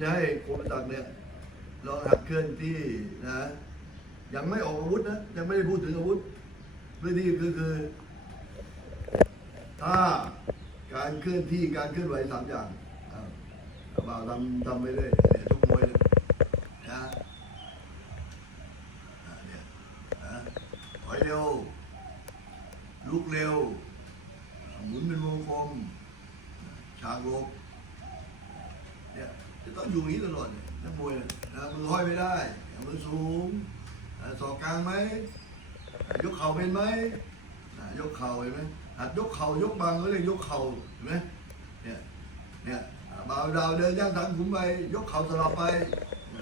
จะให้โคมตักเนี่ยลองหัดเคลื่อนที่นะ ยังไม่ออกอาวุธนะ ยังไม่ได้พูดถึงอาวุธเรื่องที่คือคือถ้าการเคลื่อนที่การเคลื่อนไหวสามอย่างเบ่าวทำทำไปเลยเนี่ยทุกมวยเลยนะเนี่ยนะถอยเร็ว ลุกเร็ว หมุนเป็นวงกลมฉากลบ จะต้องอยู่อย่างนี้ตลอดเนี่ยนักมวยนะมือห้อยไม่ได้มือสูงอ่าศอกกลางไหมยกเข่าเป็นไหมยกเข่าเห็นไหมหัดยกเข่ายกบังก็เรียยกเข่าเห็นไหมเนี่ยเนี่ยบาวดาวเดินย่างทางขุนไปยกเข่าสลับไป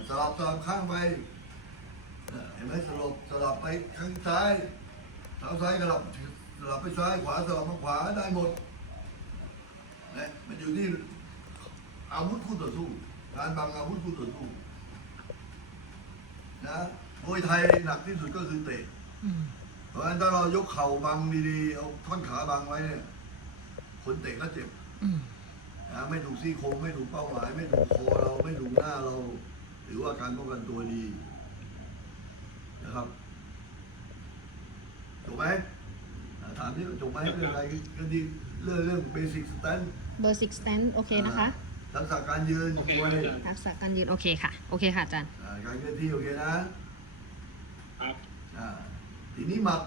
สลับสลับข้างไปเห็นไหมสลับสลับไปข้างซ้ายเท้าซ้ายสลับสลับไปซ้ายขวาสลับมาขวาได้หมดนะมันอยู่ที่อาวุธคู่ต่อสู้ การบังอาวุธคู่ต่อสู้นะมวยไทยหนักที่สุดก็คือเตะอืมเพราะฉะนั้นถ้าเรายกเข่าบังดีๆเอาท่อนขาบังไว้เนี่ยคนเตะก็เจ็บอืมนะไม่ถูกซี่โครงไม่ถูกเป้าหมายไม่ถูกคอเราไม่ถูกหน้าเรา หรือว่าการป้องกันตัวดีนะครับจบไหมอ่าถามที่จบไหมเรื่องอะไรก็ดีเรื่องเรื่องเบสิกสแตนเบอร์ซิกสแตนโอเคนะคะ ทักษะการยืนโอเคมวยอาจารย์ ทักษะการยืนโอเคค่ะ โอเคค่ะอาจารย์ อ่าการเคลื่อนที่โอเคนะครับอ่าทีนี้หมัด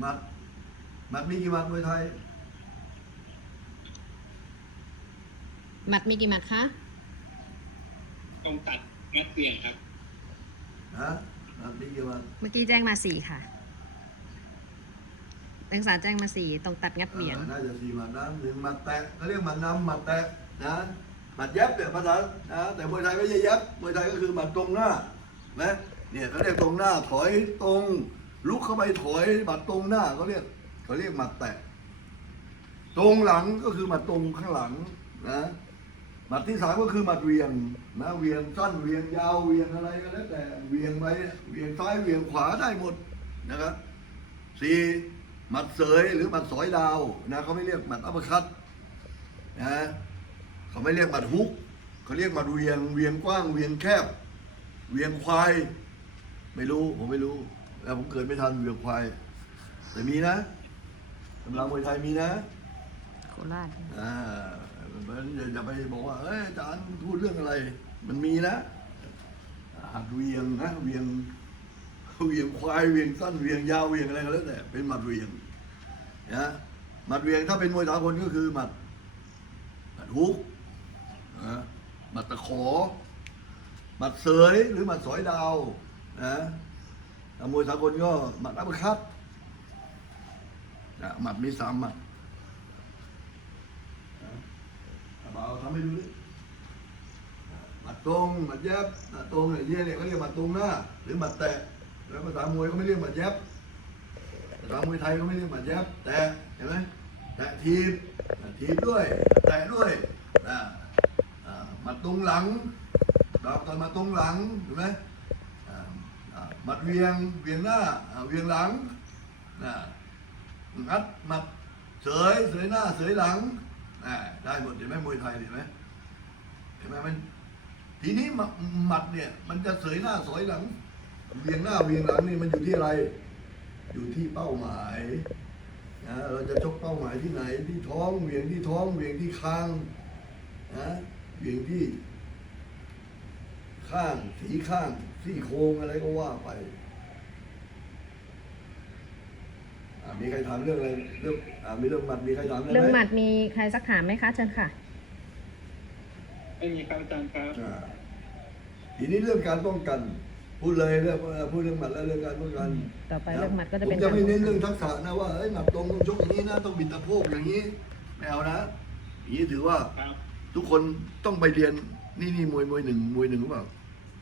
หมัดหมัดมีกี่หมัดมวยไทยหมัดมีกี่หมัดคะตรงตัดงัดเปลี่ยนครับ ฮะหมัดมีกี่หมัด เมื่อกี้แจ้งมาสี่ค่ะ นักศึกษาแจ้งมาสี่ตรงตัดงัดเหวียงอ่าน่าจะสี่หมัดนะหนึ่งหมัดแตะเขาเรียกหมัดนำหมัดแตะนะหมัดเย็บเนี่ยภาษานะแต่มวยไทยไม่ใช่เย็บมวยไทยก็คือหมัดตรงหน้านะเนี่ยเขาเรียกตรงหน้าถอยตรง ลุกเข้าไปถอยหมัดตรงหน้าเขาเรียกเขาเรียกหมัดแตะ ตรงหลังก็คือหมัดตรงข้างหลังนะหมัดที่สามก็คือหมัดเวียงนะเวียงสั้นเวียงยาวเวียงอะไรก็แล้วแต่เวียงไปเวียงซ้ายเวียงขวาได้หมดนะครับสี่ หมัดเสยหรือหมัดสอยดาวนะเขาไม่เรียกหมัดอัปเปอร์คัตนะเขาไม่เรียกหมัดฮุกเขาเรียกหมัดเวียงเวียงกว้างเวียงแคบ เวียงควาย ไม่รู้ผมไม่รู้แต่ผมเกิดไม่ทันเวียงควาย แต่มีนะตำรามวยไทยมีนะโคราชอ่าเพราะฉะนั้นอย่าอย่าไปบอกว่าเอ้ยอาจารย์พูดเรื่องอะไร มันมีนะหัดเวียงนะเวียง เวียงควายเวียงสั้นเวียงยาวเวียงอะไรก็แล้วแต่เป็นหมัดเวียงนะหมัดเวียงถ้าเป็นมวยสากลก็คือหมัดหมัดฮุกนะหมัดตะขอหมัดเสยหรือหมัดสอยดาวนะถ้ามวยสากลก็หมัดอัปเปอร์คัตนะหมัดมีสามหมัด bảo ทำให้ดูดิหมัดตรงหมัดแยบหมัดตรงเนี่ยเนี่ยเขาเรียกหมัดตรงหน้าหรือหมัดแตะ แล้วภาษามวยเขาไม่เรียกหมัดยับภาษามวยไทยเขาไม่เรียกหมัดยับ แตะเห็นไหมแตะทีบทีบด้วย แตะด้วยอ่าอ่าหมัดตรงหลังดอกตอนมาตรงหลังเห็นไหมหมัดเวียงเวียงหน้าเวียงหลังนะงัดหมัดเสยเสยหน้าเสยหลังได้หมดเห็นไหมมวยไทยเห็นไหมเห็นไหมมันทีนี้หมัดเนี่ยมันจะเสยหน้าเสยหลัง เวียงหน้าเวียงหลังนี่มันอยู่ที่อะไร อยู่ที่เป้าหมายนะเราจะชกเป้าหมายที่ไหน ที่ท้องเวียงที่ท้องเวียงที่คางนะเวียงที่ ข้างสีข้างซี่โครงอะไรก็ว่าไปอ่ามีใครถามเรื่องอะไรเรื่องอ่ามีเรื่องหมัดมีใครถามอะไรไหมเรื่องหมัดมีใครสักถามไหมคะเชิญค่ะไม่มีครับอาจารย์ครับอ่าทีนี้เรื่องการป้องกัน พูดเลยเรื่องเอ่อพูดเรื่องหมัดแล้วเรื่องการป้องกันต่อไปเรื่องหมัดก็จะเป็นผมจะไม่การเน้นเรื่องทักษะนะว่าเอ้ยหมัดตรงต้องชกอย่างนี้นะต้องบิดตะโพกอย่างนี้ไม่เอานะอย่างนี้ถือว่าครับทุกคนต้องไปเรียนนี่นี่มวยมวยหนึ่งมวยหนึ่งหรือเปล่า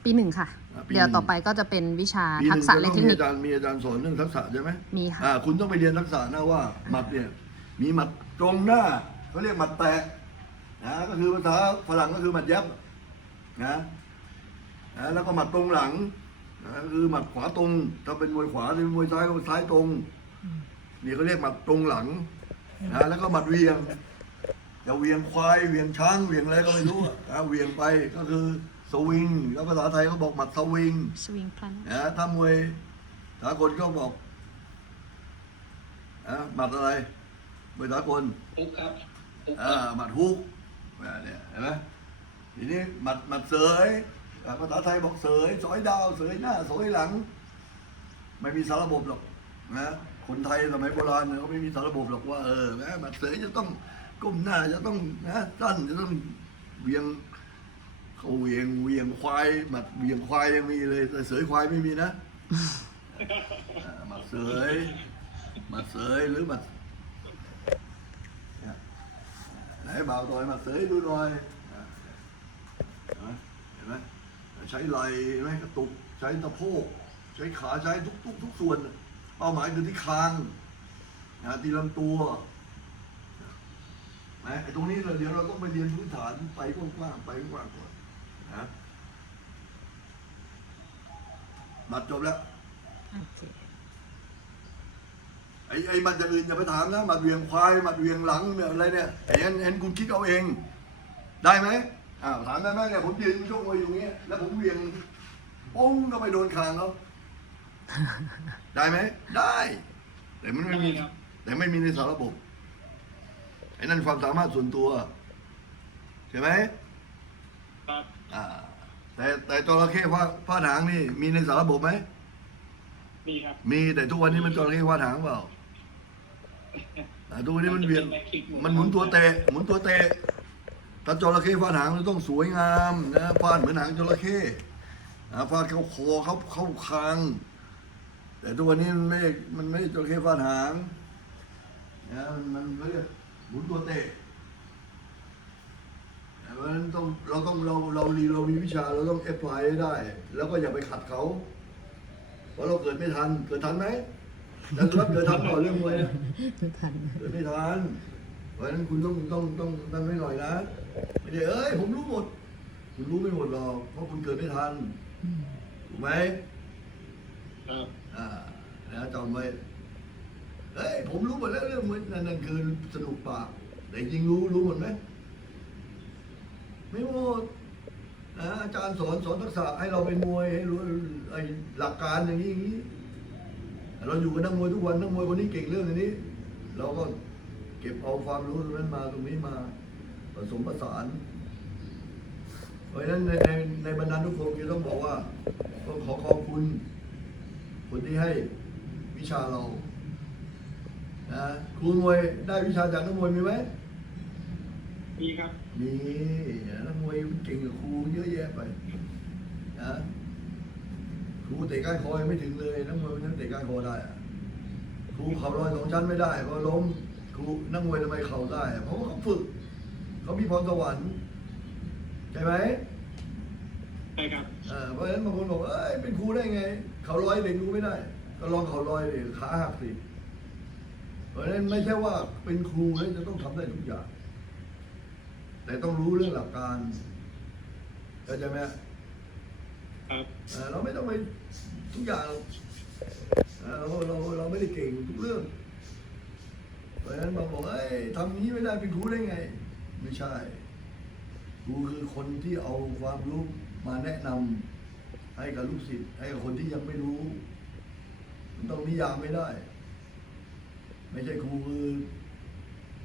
ปีหนึ่งค่ะอ่าปีเดี๋ยวหนึ่งต่อไปก็จะเป็นวิชาปีหทันึ่กงษะจะและต้องเทคมีนิคอาจารย์มีอาจารย์สอนเรื่องทักษะใช่ไหมมีค่ะอ่าคุณต้องไปเรียนทักษะนะว่าหมัดเนี่ยมีหมัดตรงหน้าเขาเรียกหมัดแตะนะก็คือภาษาฝรั่งก็คือหมัดยับนะนะแล้วก็หมัดตรงหลัง นะก็คือหมัดขวาตรง ถ้าเป็นมวยขวาหรือมวยซ้ายก็ซ้ายตรงนี่เขาเรียกหมัดตรงหลังนะแล้วก็หมัดเวียงจะเหวียงควายเหวียงช้างเหวียงอะไรก็ไม่รู้อะนะเหวียงไปก็คือสวิงแล้วภาษาไทยเขาบอกหมัดสวิงสวิงพลันนะถ้ามวยสากลก็บอกนะหมัดอะไรมวยสากลปุ๊กครับปุ๊กคอ่ารับหมัดฮุกเนี่ยเห็นไหมทีนี้หมัดหมัดเสยอ่า ภาษาไทยบอกเสยสอยดาวเสยหน้าสอยหลัง ไม่มีสารระบบหรอกนะคนไทยสมัยโบราณเนี่ยเขาไม่มีสารระบบหรอกว่าเออนะหมัดเสยจะต้องก้มหน้าจะต้องนะสั้นจะต้องเวียงเขาเวียงเวียงควายหมัดเวียงควายยังมีเลยแต่เสยควายไม่มีนะอ่าหมัดเสยหมัดเสยหรือหมัดไหนบ่าวต่อยมาเสยดูหน่อยเห็นไหมเห็นไหม ใช้ไหล่เห็นไหมกระตุกใช้ตะโพก ใช้ขาใช้ทุกทุกทุกส่วน เป้าหมายคือที่คางนะที่ลำตัวนะไอ้ตรงนี้เราเดี๋ยวเราต้องไปเรียนพื้นฐานไปกว้างๆไปกว้างๆก่อนนะบัดจบแล้วโอเคไอ้ไอ้มันจะอื่นอย่าไปถามนะหมัดเวียงควายหมัดเวียงหลังเนี่ยอะไรเนี่ยไอ้เห็นเห็นคุณคิดเอาเอง ได้ไหม อ้าวถามได้ไหมเนี่ยผมยืนช่วงมวยอยู่อย่างเงี้ยแล้วผมเวียงป้งก็ไปโดนคางเขาได้ไหมได้ แต่มันไม่มีได้ครับ แต่ไม่มีในสารระบบไอ้นั่นความสามารถส่วนตัว ใช่ไหมครับอ่า แต่แต่จระเข้ผ้าผ้าหางนี่ มีในสารระบบไหมมีครับมีแต่ทุกวันนี้มันจระเข้ผ้าหางเปล่าอ่าทุกวันนี้มันเวียน มันหมุนตัวเตะ หมุนตัวเตะ ถ้าจระเข้ฟาดหางมันต้องสวยงามนะฟาดเหมือนหางจระเข้อ่าฟาดเข้าคอเข้าเข้าคางแต่ทุกวันนี้มันไม่มันไม่จระเข้ฟาดหางนะมันมันเขาเรียกหมุนตัวเตะเพราะฉะนั้นต้องเราต้องเราเราเรียนเรามีวิชาเราต้องแอพพลายให้ได้ แล้วก็อย่าไปขัดเขาเพราะเราเกิดไม่ทันเกิดทันไหมแล้วครับเกิดทันก่อนเรื่องมวยเนี่ยไม่ทันเกิดไม่ทัน เพราะฉะนั้นคุณต้องต้องต้องตั้งไว้หน่อยนะไม่ใช่เอ้ยผมรู้หมด คุณรู้ไม่หมดหรอกเพราะคุณเกิดไม่ทันถูกไหมครับอ่าแล้วจำไว้เฮ้ยผมรู้หมดแล้วเรื่องมวยนั่นนั่นคือสนุกปากแต่จริงรู้รู้หมดไหมไม่หมดนะอาจารย์สอนสอนทักษะให้เราเป็นมวยให้รู้ไอ้หลักการอย่างนี้อย่างนี้ เราอยู่กับนักมวยทุกวันนักมวยคนนี้เก่งเรื่องอันนี้ เราก็ เก็บเอาความรู้ตรงนั้นมาตรงนี้มาผสมผสาน เพราะฉะนั้นในในในบรรดาทุกคนจะต้องบอกว่าต้องขอขอบคุณคนที่ให้วิชาเรานะครูมวยได้วิชาจากนักมวยมีไหมมีครับมีนักมวยเก่งกับครูเยอะแยะไปนะครูเตะก้านคอยังไม่ถึงเลยนักมวยคนนั้นเตะก้านคอได้อะครูเข่าลอยสองชั้นไม่ได้เพราะล้ม ครูนักมวยทำไมเข่าได้อะเพราะว่าเขาฝึก เขามีพรสวรรค์ใช่ไหมใช่ครับเออเพราะฉะนั้นบางคนบอกเอ้ยเป็นครูได้ไง เขาลอยเด็กรู้ไม่ได้ ก็ลองเขาลอยเด็กขาหักสิเพราะฉะนั้นไม่ใช่ว่าเป็นครูแล้วจะต้องทำได้ทุกอย่าง แต่ต้องรู้เรื่องหลักการเข้าใจไหมครับเออเราไม่ต้องไปทุกอย่างเออเราเราเราไม่ได้เก่งทุกเรื่อง เพราะฉะนั้นบางบอกเอ้ยทำนี้ไม่ได้เป็นครูได้ไง ไม่ใช่ครูคือคนที่เอาความรู้มาแนะนำให้กับลูกศิษย์ให้กับคนที่ยังไม่รู้ มันต้องนิยามไม่ได้ ไม่ใช่ครูคือ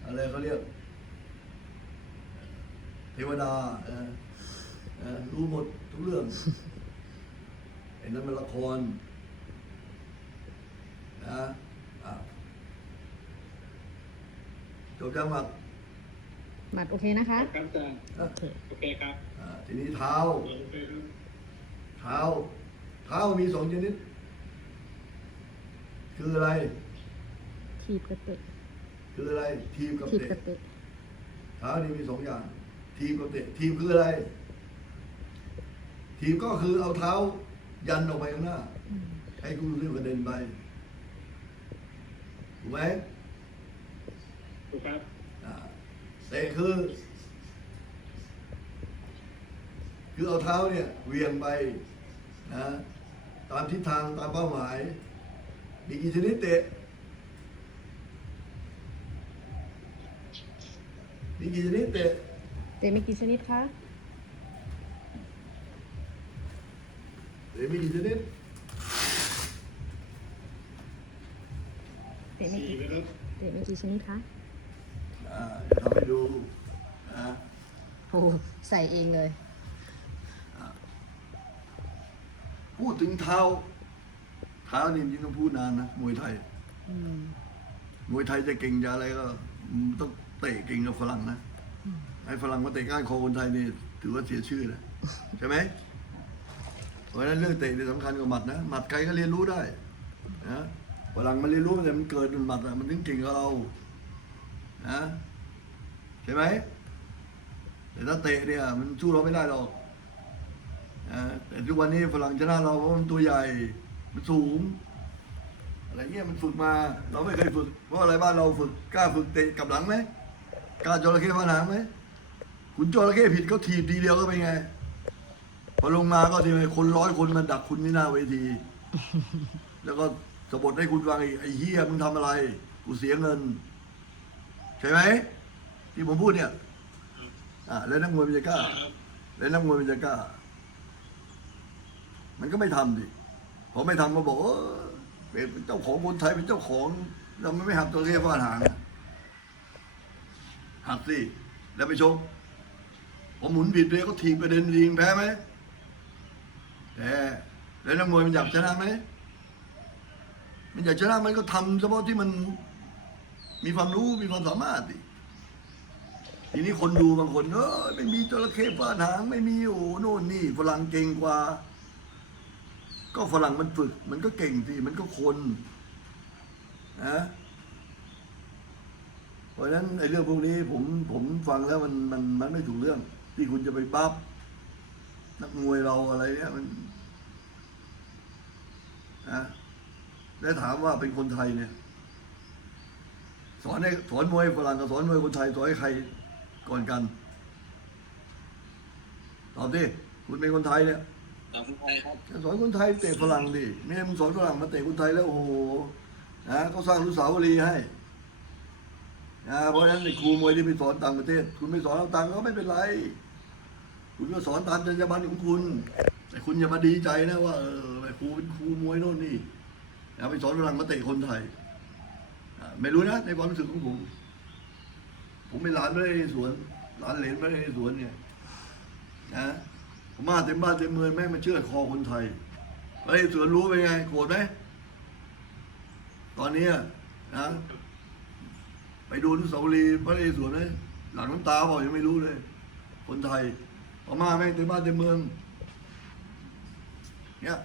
อะไรเขาเรียก เทวดาเออรู้หมดทุกเรื่องไอ้นั้นมันละครนะ อะจบยังหมัดหมัดโอเคนะคะ ครับอาจารย์โอเคโอเคครับอะทีนี้เท้า โอเคครับเท้า เท้ามีสองชนิด คืออะไรทีบกระเตะคืออะไร ทีมกับทีบเตะ กระเตะเท้านี่มีสองอย่าง ทีมกับเตะ ทีมคืออะไร ทีมก็คือเอาเท้า ยันออกไปข้างหน้า อืมให้กูเรื่องกระเด็นไปถูกไหม ถูกครับอ่าแต่คือ คือเอาเท้าเนี่ยเหวียงไปนะตามทิศทางตามเป้าหมายมีกี่ชนิดเตะมีกี่ชนิดเตะเตะมีกี่ชนิดคะเตะมีกี่ชนิดเตะมีสี่กี่ไปครับเตะมีกี่ชนิดคะ อ่าเดี๋ยวทำให้ดูนะ โอ้ใส่เองเลย พูดถึงเท้า เท้านี่จริงๆต้องพูดนานนะมวยไทยอืมมวยไทยจะเก่งจะอะไรก็มันต้องเตะเก่งกับฝรั่งนะให้ฝรั่งมาเตะก้านคอคนไทยนี่ถือว่าเสียชื่อนะใช่ไหมเพราะฉะนั้นเรื่องเตะนี่สำคัญกว่าหมัดนะหมัดใครก็เรียนรู้ได้นะฝรั่งมันเรียนรู้แต่มันเกิดมันหมัดอะมันถึงเก่งกับเรานะใช่ไหม แต่ถ้าเตะเนี่ยมันสู้เราไม่ได้หรอกนะแต่ทุกวันนี้ฝรั่งชนะเราเพราะมันตัวใหญ่ มันสูง อะไรเงี้ยมันฝึกมา เราไม่เคยฝึก เพราะอะไรบ้านเราฝึกกล้าฝึกเตะกับหลังไหมกล้าจระเข้ฟาดหางไหมคุณจระเข้ผิดเขาถีบทีเดียวก็เป็นไง พอลงมาก็ทีไมคนร้อยคนมาดักคุณที่หน้าเวที แล้วก็สบดให้คุณฟังไอ้เฮียมึงทำอะไร กูเสียเงิน ใช่ไหมที่ผมพูดเนี่ย อะแล้วนักมวยมันจะกล้าครับแล้วนักมวยมันจะกล้า มันก็ไม่ทำดิพอไม่ทำก็บอกเออเป็นเจ้าของคนไทยเป็นเจ้าของเราไม่หักตัวเรียกว่าหางอะหักสิแล้วไปชกพอหมุนผิดเลยก็ถีบประเด็นยิงแพ้ไหมแพ้แล้วนักมวยมันอยากชนะไหมมันอยากชนะมันก็ทำเฉพาะที่มันมีความรู้มีความสามารถดิ ทีนี้คนดูบางคนเออไม่มีจระเข้ฟาดหางไม่มีโอ้โน่นนี่ฝรั่งเก่งกว่า ก็ฝรั่งมันฝึก มันก็เก่งสิมันก็คนนะเพราะฉะนั้นไอ้เรื่องพวกนี้ผมผมฟังแล้วมันมันมันไม่ถูกเรื่อง ที่คุณจะไปบัฟนักมวยเราอะไรเนี่ยมันนะแล้วถามว่าเป็นคนไทยเนี่ย สอนให้สอนมวยฝรั่งกับสอนมวยคนไทยสอนให้ใคร ก่อนกัน ตอบดิคุณเป็นคนไทยเนี่ยตามไปครับสอนคนไทยเตะฝรั่งดิไม่ให้มึงสอนฝรั่งมาเตะคนไทยแล้วโอ้โหนะเขาสร้างอนุสาวรีย์ให้นะเพราะฉะนั้นไอ้ครูมวยที่ไปสอนต่างประเทศ คุณไม่สอนเอาตังค์ก็ไม่เป็นไร คุณก็สอนตามจรรยาบรรณของคุณ แต่คุณอย่ามาดีใจนะว่าเออไอ้ครูเป็นครูมวยโน่นนี่อย่าไปสอนฝรั่งมาเตะคนไทยอะไม่รู้นะในความรู้สึกของผม ผมเป็นหลานไม่ได้สวนหลานเหลนไม่ได้สวนเนี่ยนะผมมาเต็มบ้านเต็มเมืองแม่มาเชื่อคอคนไทยไอ้สวนรู้เป็นไงโกรธไหมตอนนี้นะไปดูนุสาวรีพระนเรศวรไหมหลังน้ำตาบอกยังไม่รู้เลย คนไทยพม่าแม่งเต็มบ้านเต็มเมืองเนี่ย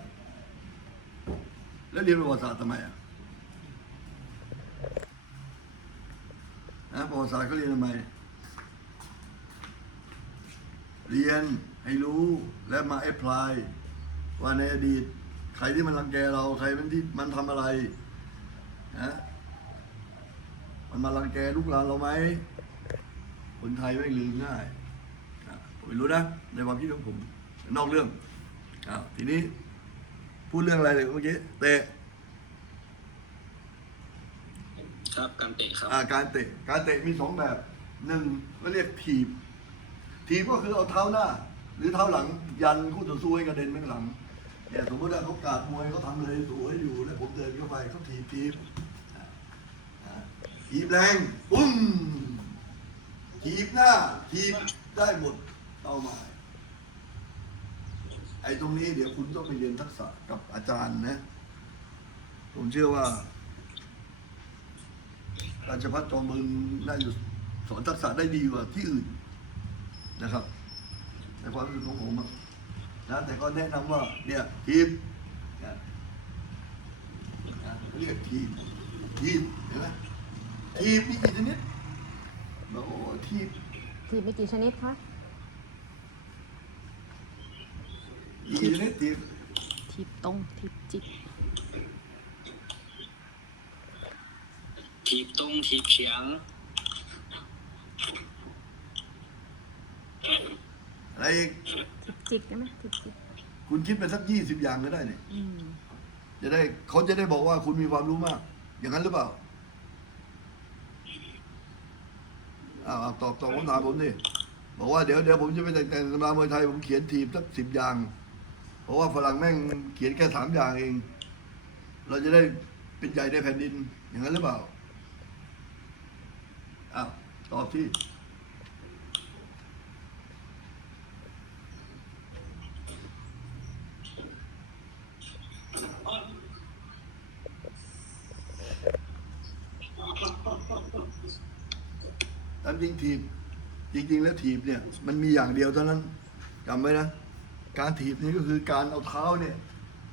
แล้วเรียนประวัติศาสตร์ทำไมอะ นะประวัติศาสตร์เขาเรียนทำไม เรียนให้รู้และมาแอพพลายว่าในอดีต ใครที่มันรังแกเราใครมันที่มันทำอะไรนะมันมารังแกลูกหลานเราไหมคนไทยไม่ลืมง่ายผมไม่รู้นะ ในความคิดของผม นอกเรื่องอทีนี้ พูดเรื่องอะไรเลยเมื่อกี้เตะ ครับการเตะครับ อ่าการเตะการเตะมีสองแบบหนึ่งก็เรียกถีบ ถีบก็คือเอาเท้าหน้า หรือเท้าหลังยันคู่ต่อสู้ให้กระเด็นไปข้างหลังเนี่ยสมมติว่าเขากาดมวยเขาทำเลยสวยอยู่แล้วผมเดินเข้าไปเขาถีบถีบถีบแรงปุ้มถีบหน้าถีบได้หมดเป้าหมายไอ้ตรงนี้เดี๋ยวคุณต้องไปเรียนทักษะกับอาจารย์นะ ผมเชื่อว่า ราชพัฒจอมบึงได้อยู่สอนทักษะได้ดีกว่าที่อื่นนะครับในความรู้สึกของผมอะนะแต่ก็แนะนำว่าเนี่ยทีมนะนะเรียกทีมทีมเห็นไหมทีมมีกี่ชนิดบอกโอ้ทีมทีบมีกี่ชนิดคะมีกี่ชนิดทีมทีบตรงทีบจิก ทีบตรงทีบเฉียง อะไรอีกทีบจิกได้ไหมทีบจิกคุณคิดไปสักยี่สิบอย่างก็ได้เนี่ยอืมจะได้เขาจะได้บอกว่าคุณมีความรู้มาก อย่างนั้นหรือเปล่าอ้าวตอบตอบคำถามผมดิบอกว่าเดี๋ยวเดี๋ยวผมจะไปแต่งแต่งตำรามวยไทยผมเขียนทีมสักสิบอย่าง เพราะว่าฝรั่งแม่งเขียนแค่สามอย่างเอง เราจะได้เป็นใหญ่ในแผ่นดินอย่างนั้นหรือเปล่า ตอบที่ตามจริงถีบ จริง ๆ แล้วถีบเนี่ย มันมีอย่างเดียวเท่านั้นจำไว้นะ การถีบนี่ก็คือการเอาเท้าเนี่ย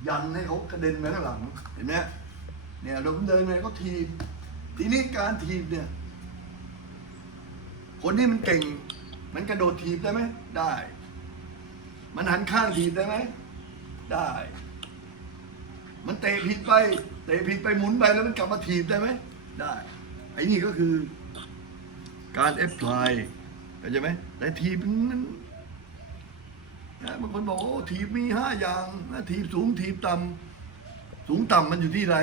ยันให้เขากระเด็นไปข้างหลัง เห็นไหมเนี่ยเราเดินไปก็ถีบ ทีนี้การถีบเนี่ย คนที่มันเก่ง มันกระโดดถีบได้ไหมได้ มันหันข้างถีบได้ไหมได้ มันเตะผิดไป เตะผิดไปหมุนไปแล้วมันกลับมาถีบได้ไหมได้ไอ้นี่ก็คือ การแอพพลายเข้าใจไหมแต่ทีมนั้นนะบางคนบอกโอ้ทีมมีห้าอย่างนะทีมสูงทีมต่ำสูงต่ำมันอยู่ที่อะไร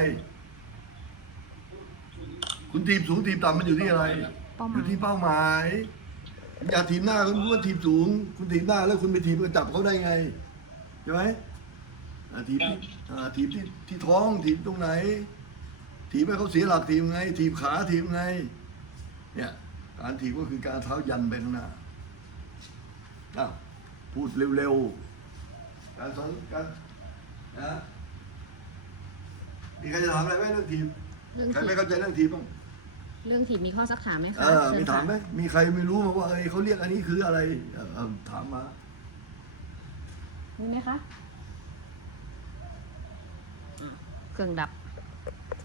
คุณทีมสูงทีมต่ำมันอยู่ที่อะไร เป้าหอมายยู่ที่เป้าหมาย อยากทีมหน้าคุณรู้ว่าทีมสูง คุณทีมหน้าแล้วคุณไปทีมกระจับเขาได้ไงใช่ไหมอ่าทีมที่อ่าทีมที่ที่ท้องทีมตรงไหน ทีมให้เขาเสียหลักทีมไง ทีมขาทีมไง เนี่ยการถีบก็คือการเท้ายันไปข้างหน้าอ้าวพูดเร็วๆ การสอนการนะมีใครจะถามอะไรไหมเรื่องทีมเรื่องใครถีไม่บเข้าใจเรื่องทีมบ้าง เรื่องถีบมีข้อสักถามไหมคะเออเชิญมีถามไหมค่ะมีใครไม่รู้มาว่าเอ้ยเขาเรียกอันนี้คืออะไรเออเออถามมามีไหมคะอะเครื่องดับ